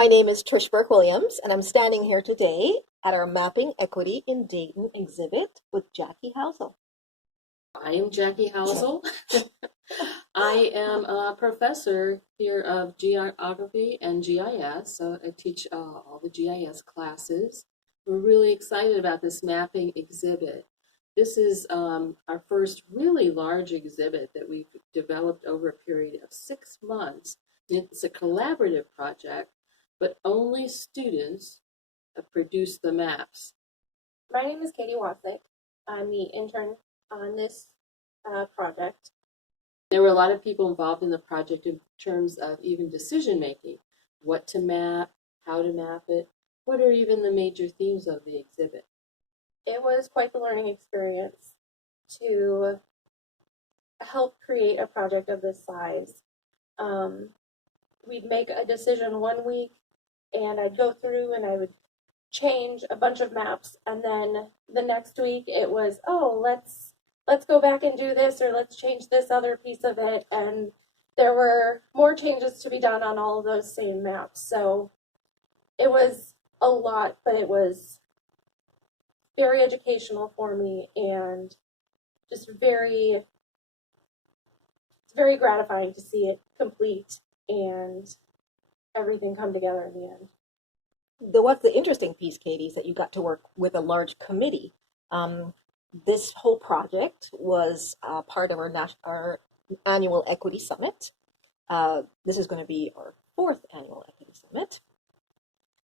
My name is Trish Burke-Williams, and I'm standing here today at our Mapping Equity in Dayton exhibit with Jackie Housel. I am Jackie Housel. I am a professor here of geography and GIS, so I teach all the GIS classes. We're really excited about this mapping exhibit. This is our first really large exhibit that we've developed over a period of 6 months. It's a collaborative project, but only students produce the maps. My name is Katie Wasik. I'm the intern on this project. There were a lot of people involved in the project in terms of even decision making, what to map, how to map it, what are even the major themes of the exhibit. It was quite the learning experience to help create a project of this size. We'd make a decision one week and I'd go through and I would change a bunch of maps, and then the next week it was, oh, let's go back and do this, or let's change this other piece of it, and there were more changes to be done on all of those same maps. So it was a lot, but it was very educational for me and just very gratifying to see it complete and everything come together in the end. What's the interesting piece, Katie, is that you got to work with a large committee. This whole project was part of our annual Equity Summit. This is going to be our 4th annual Equity Summit.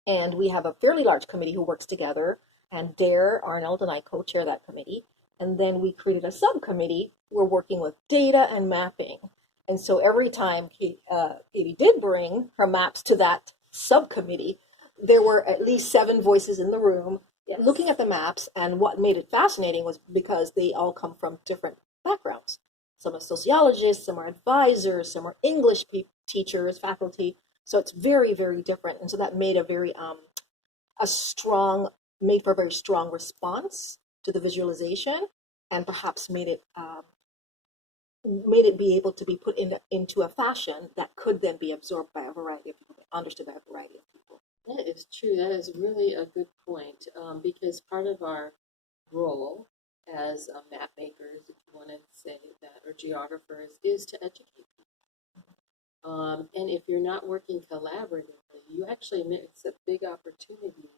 And we have a fairly large committee who works together, and Dare Arnold and I co-chair that committee. And then we created a subcommittee. We're working with data and mapping. And so every time Katie did bring her maps to that subcommittee, there were at least 7 voices in the room. Yes. Looking at the maps, and what made it fascinating was because they all come from different backgrounds. Some are sociologists, some are advisors, some are English teachers, faculty. So it's very, very different. And so that made for a very strong response to the visualization, and perhaps made it be able to be put into a fashion that could then be absorbed by a variety of people, understood by a variety of people. That is true. That is really a good point, because part of our role as map makers, if you want to say that, or geographers, is to educate people. And if you're not working collaboratively, you actually miss a big opportunity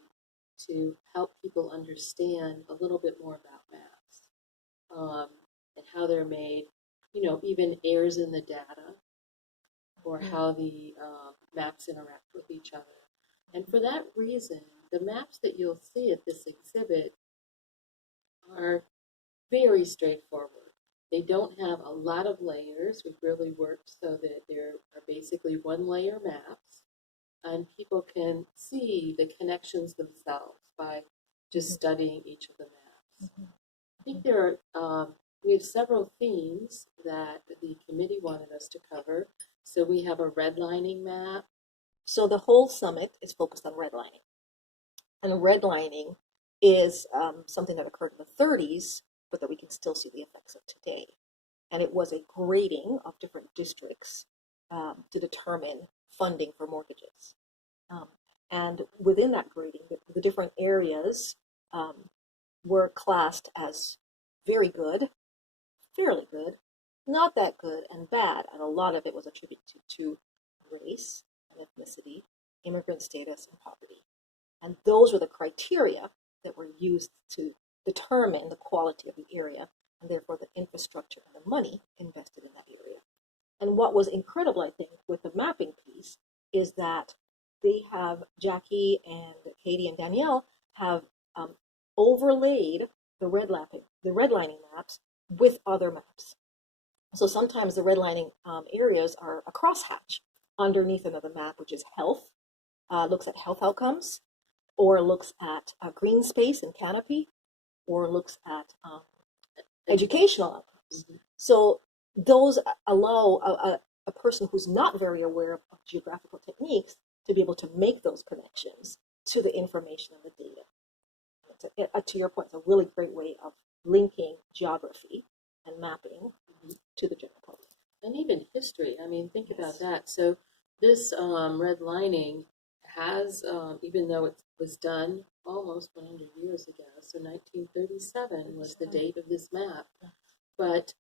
to help people understand a little bit more about maps and how they're made, even errors in the data, or how the maps interact with each other. And for that reason, the maps that you'll see at this exhibit are very straightforward. They don't have a lot of layers. We've really worked so that there are basically one-layer maps, and people can see the connections themselves by just studying each of the maps. I think we have several themes that the committee wanted us to cover. So we have a redlining map. So the whole summit is focused on redlining. And redlining is something that occurred in the 30s, but that we can still see the effects of today. And it was a grading of different districts to determine funding for mortgages. And within that grading, the different areas were classed as very good, fairly good, not that good, and bad. And a lot of it was attributed to race, ethnicity, immigrant status, and poverty. And those were the criteria that were used to determine the quality of the area, and therefore the infrastructure and the money invested in that area. And what was incredible, I think, with the mapping piece is that they have, Jackie and Katie and Danielle have overlaid the redlining maps with other maps. So sometimes the redlining areas are a crosshatch underneath another map, which is health, looks at health outcomes, or looks at green space and canopy, or looks at educational outcomes. Mm-hmm. So those allow a person who's not very aware of geographical techniques to be able to make those connections to the information and the data. To your point, it's a really great way of linking geography and mapping to the general public. And even history. I mean, think about that. So this redlining has, even though it was done almost 100 years ago, so 1937 was the date of this map, but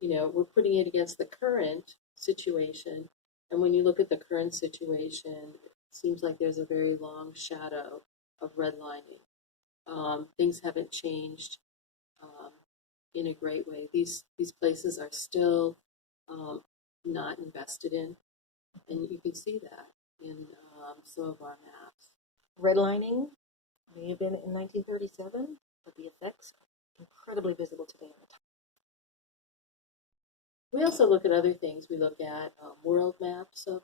you know, we're putting it against the current situation, and when you look at the current situation, it seems like there's a very long shadow of redlining. Things haven't changed in a great way. These places are still not invested in, and you can see that in some of our maps. Redlining may have been in 1937, but the effects are incredibly visible today on the top. We also look at other things. We look at world maps of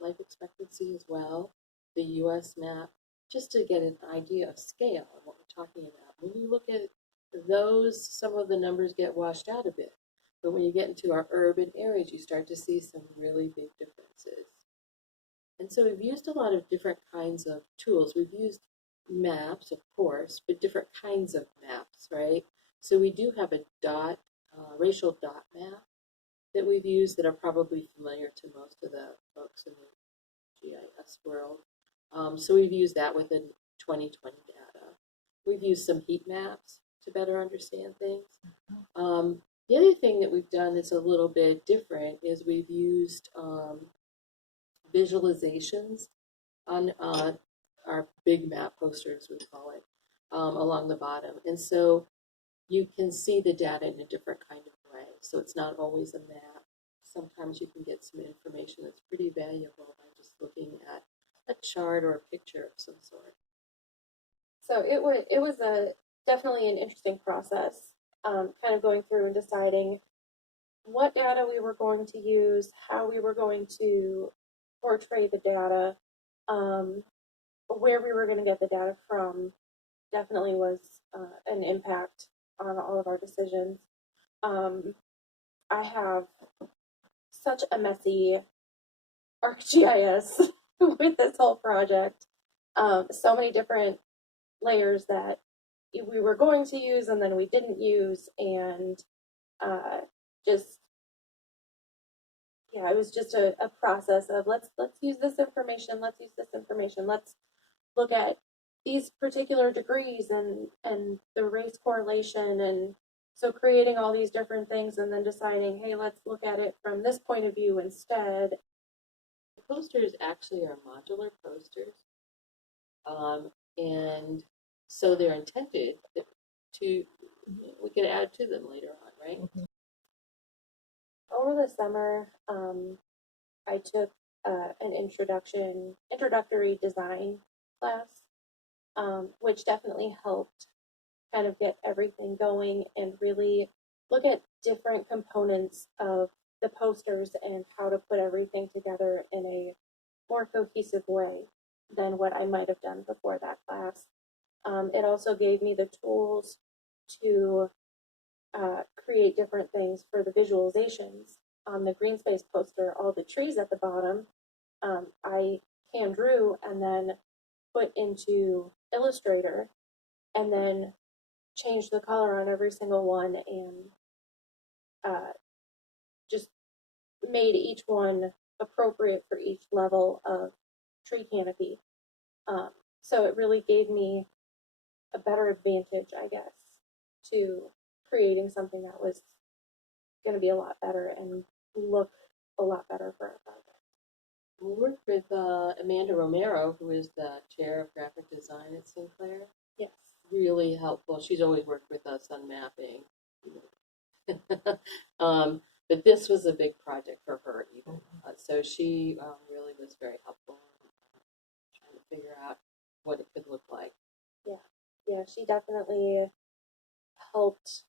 life expectancy as well, the U.S. map, just to get an idea of scale of what we're talking about. When you look at those, some of the numbers get washed out a bit. But when you get into our urban areas, you start to see some really big differences. And so we've used a lot of different kinds of tools. We've used maps, of course, but different kinds of maps, right? So we do have a racial dot map that we've used that are probably familiar to most of the folks in the GIS world. So we've used that within 2020 data. We've used some heat maps to better understand things. The other thing that we've done that's a little bit different is we've used visualizations on our big map posters, we call it, along the bottom. And so you can see the data in a different kind of way. So it's not always a map. Sometimes you can get some information that's pretty valuable by just looking at a chart or a picture of some sort. So it was definitely an interesting process, kind of going through and deciding what data we were going to use, how we were going to portray the data, where we were going to get the data from. Definitely was an impact on all of our decisions. I have such a messy ArcGIS with this whole project. So many different layers that we were going to use and then we didn't use, and it was just a process of let's use this information, let's look at these particular degrees and the race correlation, and so creating all these different things and then deciding, hey, let's look at it from this point of view instead. The posters actually are modular posters, and so they're intended to, we could add to them later on, right? Mm-hmm. Over the summer, I took an introductory design class, which definitely helped kind of get everything going and really look at different components of the posters and how to put everything together in a more cohesive way than what I might have done before that class. It also gave me the tools to create different things for the visualizations. On the green space poster, all the trees at the bottom, I hand drew and then put into Illustrator and then changed the color on every single one and just made each one appropriate for each level of tree canopy. So it really gave me a better advantage, I guess, to creating something that was going to be a lot better and look a lot better for our project. We worked with Amanda Romero, who is the chair of graphic design at Sinclair. Yes. Really helpful. She's always worked with us on mapping. But this was a big project for her even. So she really was very helpful in trying to figure out what it could look like. Yeah, she definitely helped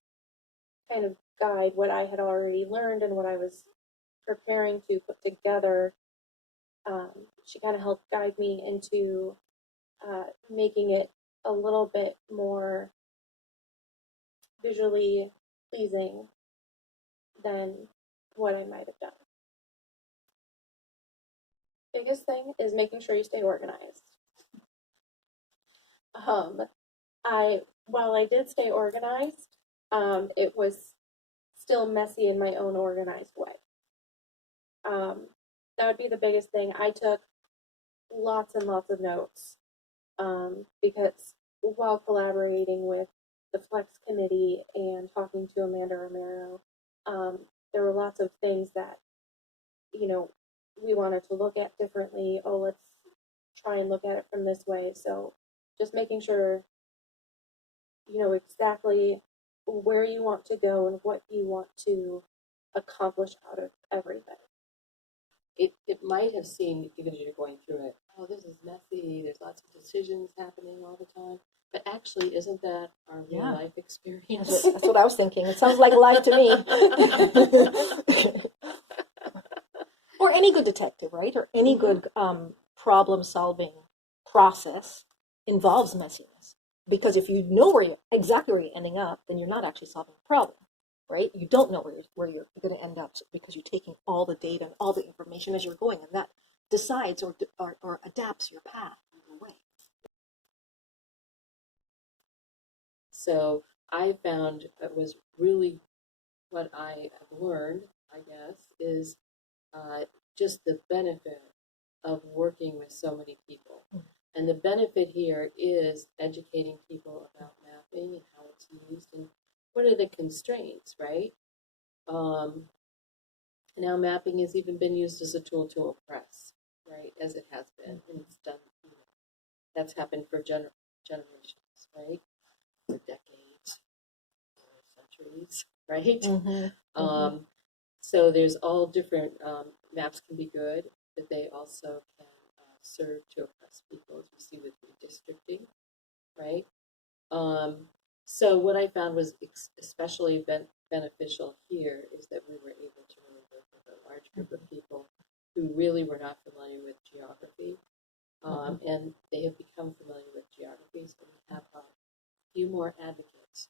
kind of guide what I had already learned and what I was preparing to put together. She kind of helped guide me into making it a little bit more visually pleasing than what I might have done. Biggest thing is making sure you stay organized. While I did stay organized, it was still messy in my own organized way. That would be the biggest thing. I took lots and lots of notes, because while collaborating with the Flex Committee and talking to Amanda Romero, there were lots of things that, you know, we wanted to look at differently. Oh, let's try and look at it from this way. So just making sure you know exactly where you want to go and what you want to accomplish out of everything. It might have seemed, even as you're going through it, oh, this is messy, there's lots of decisions happening all the time. But actually, isn't that our real life experience? That's what I was thinking. It sounds like life to me. Or any good detective, right? Or any good problem-solving process involves messiness. Because if you know exactly where you're ending up, then you're not actually solving a problem, right? You don't know where you're going to end up because you're taking all the data and all the information as you're going, and that decides or adapts your path or your way. So I found it was really what I have learned, I guess, is just the benefit of working with so many people. And the benefit here is educating people about mapping and how it's used and what are the constraints, right? Now mapping has even been used as a tool to oppress, right? As it has been, and it's done. You know, that's happened for generations, right? For decades, for centuries, right? So there's all different maps can be good, but they also can serve to oppress people, as we see with redistricting, right? So what I found was especially beneficial here is that we were able to really work with a large group of people who really were not familiar with geography, and they have become familiar with geography, so we have a few more advocates.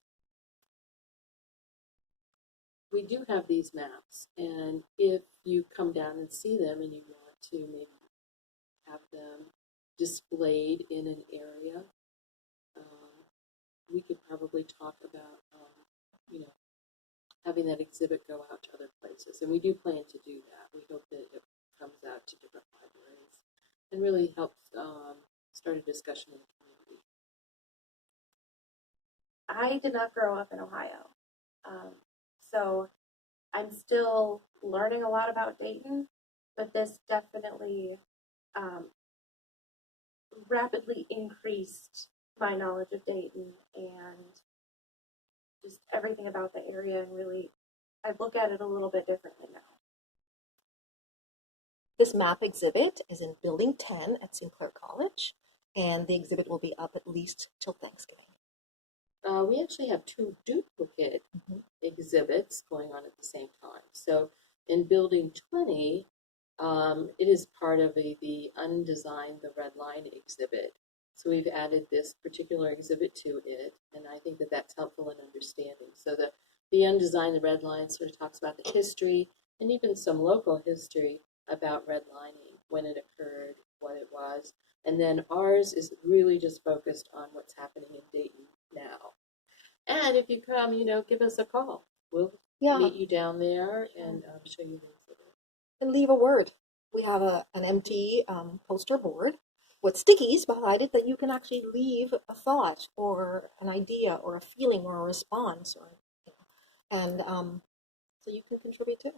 We do have these maps, and if you come down and see them and you want to maybe have them displayed in an area, we could probably talk about, you know, having that exhibit go out to other places. And we do plan to do that. We hope that it comes out to different libraries and really helps start a discussion in the community. I did not grow up in Ohio, so I'm still learning a lot about Dayton, but this definitely rapidly increased my knowledge of Dayton and just everything about the area, and really I look at it a little bit differently now. This map exhibit is in Building 10 at Sinclair College, and the exhibit will be up at least till Thanksgiving. We actually have two duplicate exhibits going on at the same time. So in Building 20, it is part of the Undesigned the Redline exhibit. So we've added this particular exhibit to it, and I think that that's helpful in understanding. So the Undesigned the Redline sort of talks about the history and even some local history about redlining, when it occurred, what it was. And then ours is really just focused on what's happening in Dayton now. And if you come, you know, give us a call. We'll meet you down there and show you the exhibit. And leave a word. We have an empty poster board with stickies beside it that you can actually leave a thought or an idea or a feeling or a response, or and so you can contribute too.